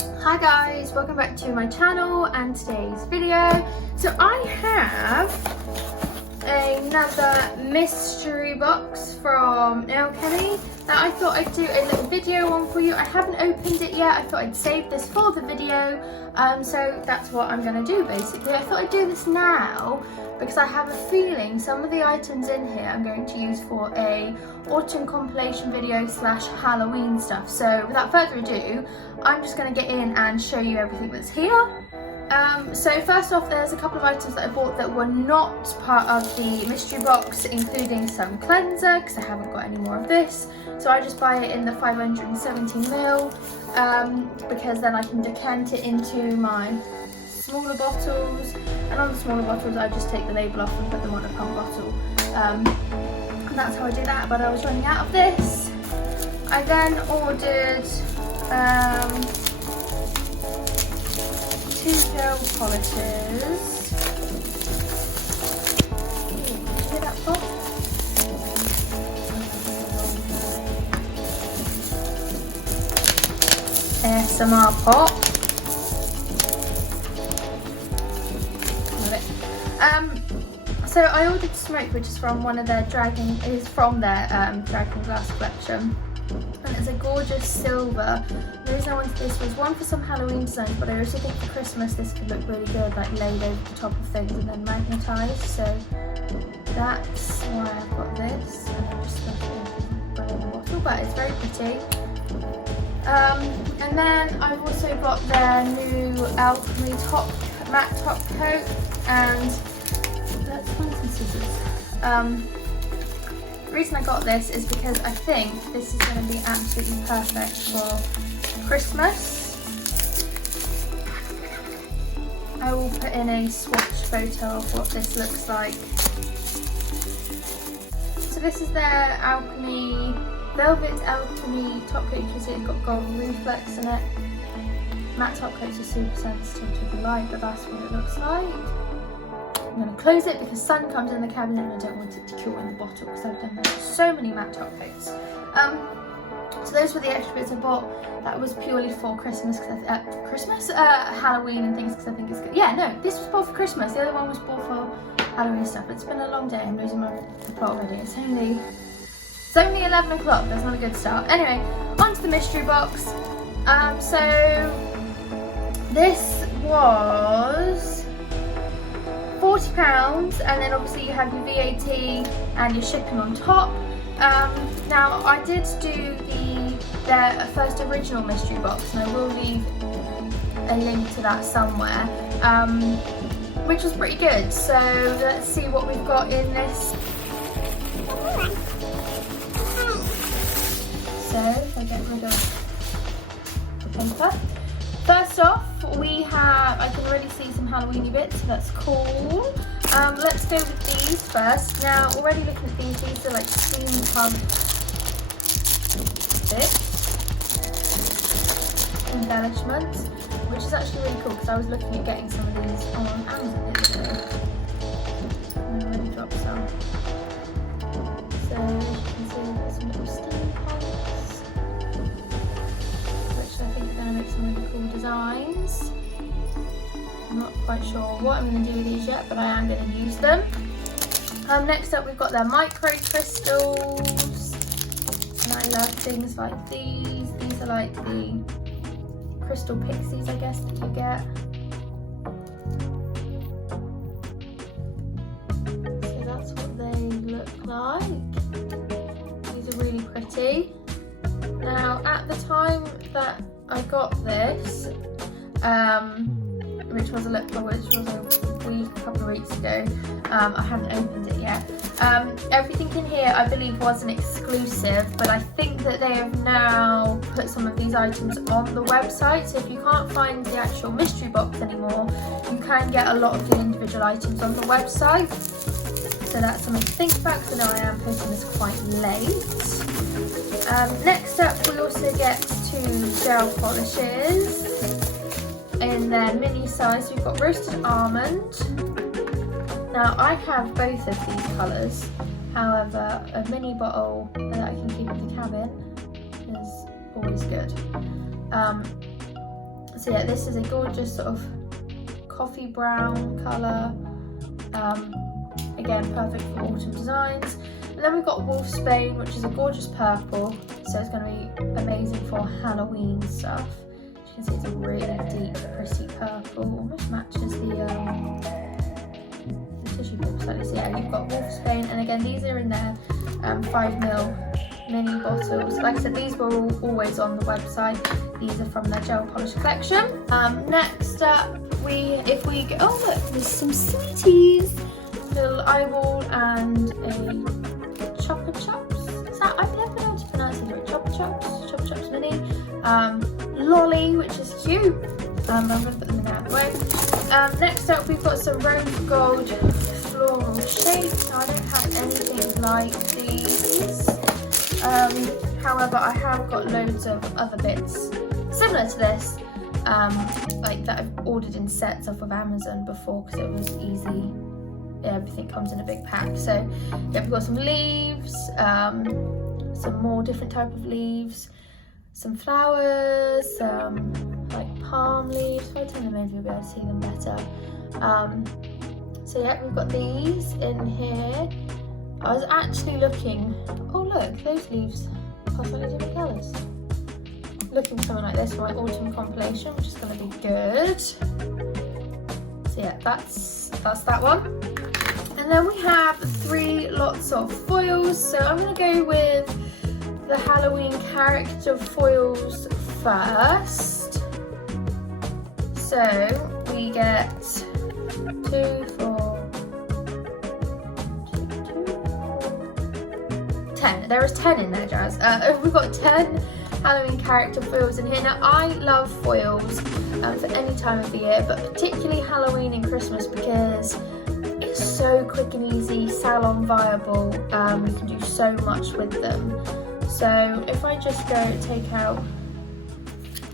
Hi guys, welcome back to my channel and today's video. So I have another mystery box from Nail Kenny that I thought I'd do a little video on for you. I haven't opened it yet. I thought I'd save this for the video, so that's what I'm going to do basically. I thought I'd do this now because I have a feeling some of the items in here I'm going to use for a autumn compilation video slash Halloween stuff. So without further ado, I'm just going to get in and show you everything that's here. So first off, there's a couple of items that I bought that were not part of the mystery box, including some cleanser because I haven't got any more of this. So I just buy it in the 570ml because then I can decant it into my smaller bottles, and on the smaller bottles I just take the label off and put them on a pump bottle, and that's how I do that. But I was running out of this. I then ordered 2 gel polishes. Hear that pop? ASMR pop. Love it. So I ordered Smoke, which is from one of their Dragon Glass collection. And it's a gorgeous silver. The reason I wanted this was one for some Halloween designs, but I also think for Christmas this could look really good, like laid over the top of things and then magnetised. So that's why I've got this. And I'm just going to put it in the bottle, but it's very pretty. And then I've also got their new Alchemy matte top coat, and let's find some scissors. The reason I got this is because I think this is going to be absolutely perfect for Christmas. I will put in a swatch photo of what this looks like. So this is their Alchemy, Velvet Alchemy top coat. You can see it's got gold reflex in it. Matte top coats are super sensitive to the light, but that's what it looks like. I'm going to close it because sun comes in the cabinet and I don't want it to cure in the bottle because I've done so many matte top coats. So those were the extra bits I bought. That was purely for Christmas, Halloween and things because I think it's good. Yeah, no, this was bought for Christmas. The other one was bought for Halloween stuff. It's been a long day. I'm losing my plot already. It's only 11 o'clock. That's not a good start. Anyway, on to the mystery box. So this was £40, and then obviously you have your VAT and your shipping on top. Now I did do their first original mystery box, and I will leave a link to that somewhere, which was pretty good. So let's see what we've got in this. So if I get rid of the paper. First off, we have, I can already see some Halloweeny bits, so that's cool. Let's go with these first. Now, already looking at these are like steampunk bits, embellishments, which is actually really cool because I was looking at getting some of these on Amazon the other day. I already dropped some. So, you can see there's some little steampunks, which I think are going to make some really cool designs. I'm not quite sure what I'm going to do with these yet, but I am going to use them. Next up, we've got their micro crystals, and I love things like these. These are like the crystal pixies, I guess, that you get. So that's what they look like. These are really pretty. Now, at the time that I got this, which was a couple of weeks ago, I haven't opened it yet. Everything in here I believe was an exclusive, but I think that they have now put some of these items on the website, so if you can't find the actual mystery box anymore, you can get a lot of the individual items on the website. So that's something to think about because I know I am posting this quite late. Next up, we also get 2 gel polishes in their mini size. We've got roasted almond. Now I have both of these colours, however a mini bottle that I can keep in the cabin is always good. So yeah, this is a gorgeous sort of coffee brown colour. Again, perfect for autumn designs. And then we've got Wolfsbane, which is a gorgeous purple, so it's going to be amazing for Halloween stuff. As you can see, it's a really deep, pretty purple, almost matches the tissue paper slightly. So yeah, you've got Wolfsbane, and again, these are in their 5ml mini bottles. Like I said, these were always on the website. These are from their gel polish collection. Next up, oh look, there's some sweeties. Little eyeball and a Chopper Chops. Is that, I've never been able to pronounce it right. Chopper Chops mini. Lolly, which is cute. I'm going to put them in out of the way. Next up, we've got some rose gold floral shapes. Now, I don't have anything like these. However, I have got loads of other bits similar to this, like that I've ordered in sets off of Amazon before because it was easy. Everything comes in a big pack. So yeah, we've got some leaves, some more different type of leaves, some flowers, some like palm leaves. If I turn them over, you'll be able to see them better. So yeah, we've got these in here. I was actually looking, oh look, those leaves are slightly different colours. Looking for something like this for my autumn compilation, which is going to be good. So yeah, that's that one. And then we have 3 lots of foils. So I'm going to go with the Halloween character foils first. So we get 2, 4, 10. There is 10 in there, Jazz. We've got 10 Halloween character foils in here. Now, I love foils for any time of the year, but particularly Halloween and Christmas because it's so quick and easy, salon viable. You can do so much with them. So if I just take out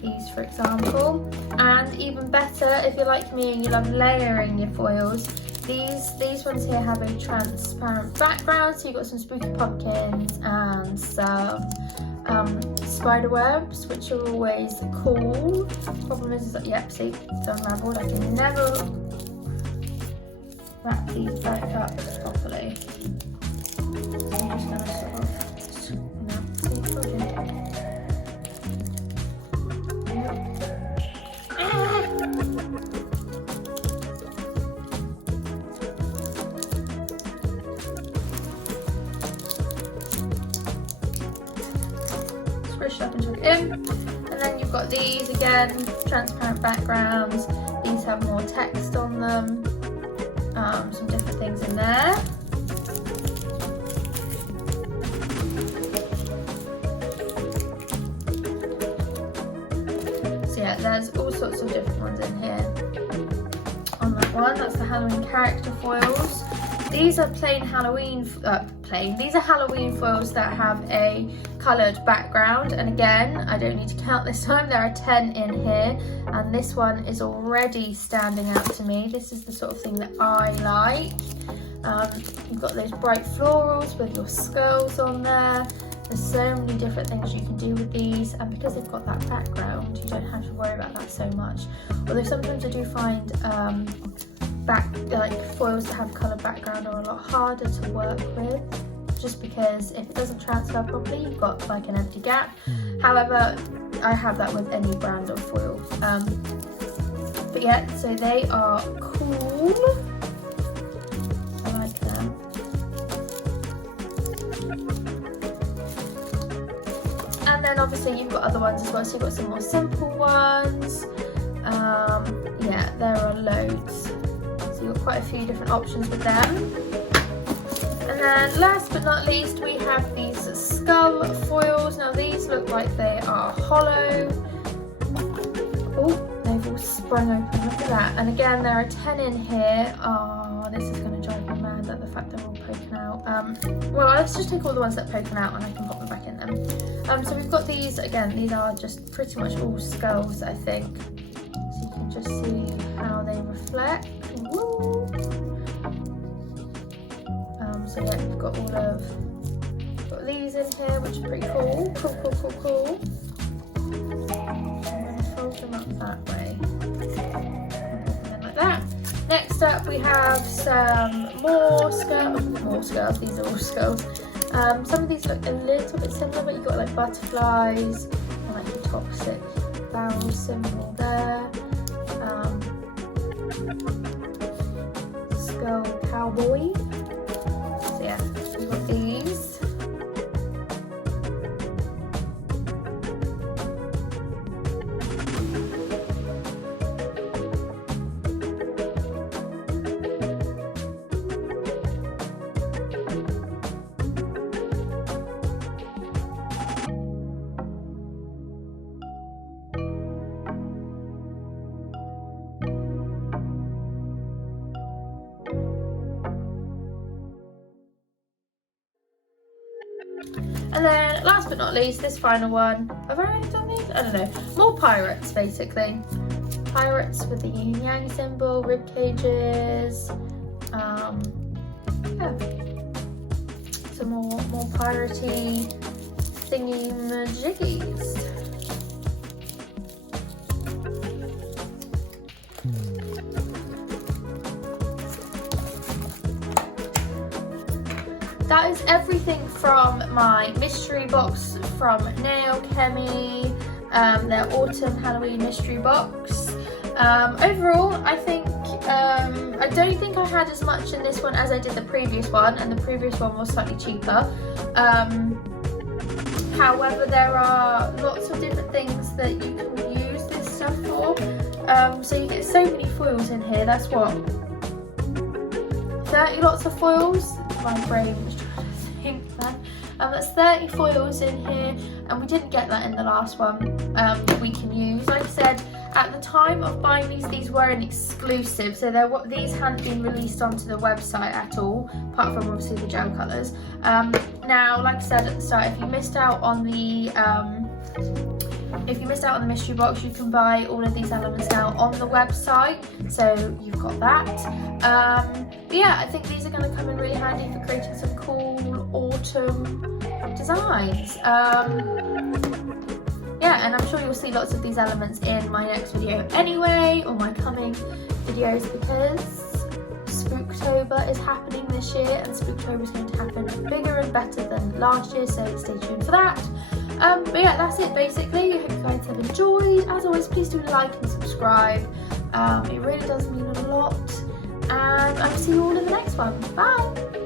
these, for example, and even better, if you're like me and you love layering your foils, these ones here have a transparent background, so you've got some spooky pumpkins and some spider webs, which are always cool. Problem is that, yep, see, it's unraveled. I can never wrap these back up properly. I'm just going to sort of squish up and tuck it in. And then you've got these again, transparent backgrounds. These have more text on them. Some different things in there. So yeah, there's all sorts of different ones in here. On that one, that's the Halloween character foils. These are plain Halloween, these are Halloween foils that have a coloured background, and again, I don't need to count this time, there are 10 in here, and this one is already standing out to me. This is the sort of thing that I like. You've got those bright florals with your skulls on there. There's so many different things you can do with these, and because they've got that background, you don't have to worry about that so much. Although sometimes I do find foils that have coloured background are a lot harder to work with, just because if it doesn't transfer properly, you've got like an empty gap. However, I have that with any brand of foil. But yeah, so they are cool. I like them. And then obviously you've got other ones as well, so you've got some more simple ones. Yeah, there are loads. So you've got quite a few different options with them. And then last but not least, we have these skull foils. Now these look like they are hollow. Oh, they've all sprung open, look at that. And again, there are 10 in here. Oh, this is going to drive me mad at the fact they're all poking out. Well, let's just take all the ones that are poking out and I can pop them back in them. So we've got these, again, these are just pretty much all skulls, I think. So you can just see how they reflect. Woo! So yeah, we've got these in here, which are pretty cool. Cool. I'm going to fold them up that way. up we have some more skulls, these are all skulls. Some of these look a little bit similar, but you've got like butterflies and like the toxic barrel symbol there. Skull cowboy. So yeah, we've got these. And then last but not least, this final one. Have I already done these? I don't know. More pirates, basically. Pirates with the yin yang symbol, rib cages. Yeah. Some more piratey thingy majiggies. That is everything from my mystery box from Nail Chemie, their autumn Halloween mystery box. Overall, I think I don't think I had as much in this one as I did the previous one, and the previous one was slightly cheaper. However, there are lots of different things that you can use this stuff for. So you get so many foils in here. That's what, 30 lots of foils. My brain was trying to think then. That's 30 foils in here, and we didn't get that in the last one that we can use. Like I said, at the time of buying these were an exclusive, so these hadn't been released onto the website at all, apart from obviously the gel colours. Now, like I said at the start, if you missed out on the mystery box, you can buy all of these elements now on the website, so you've got that. But yeah, I think these are going to come in really handy for creating some cool autumn designs. Yeah, and I'm sure you'll see lots of these elements in my next video anyway, or my coming videos, because Spooktober is happening this year, and Spooktober is going to happen bigger and better than last year, so stay tuned for that. But yeah, that's it basically. I hope you guys have enjoyed. As always, please do like and subscribe. It really does mean a lot. And I will see you all in the next one. Bye!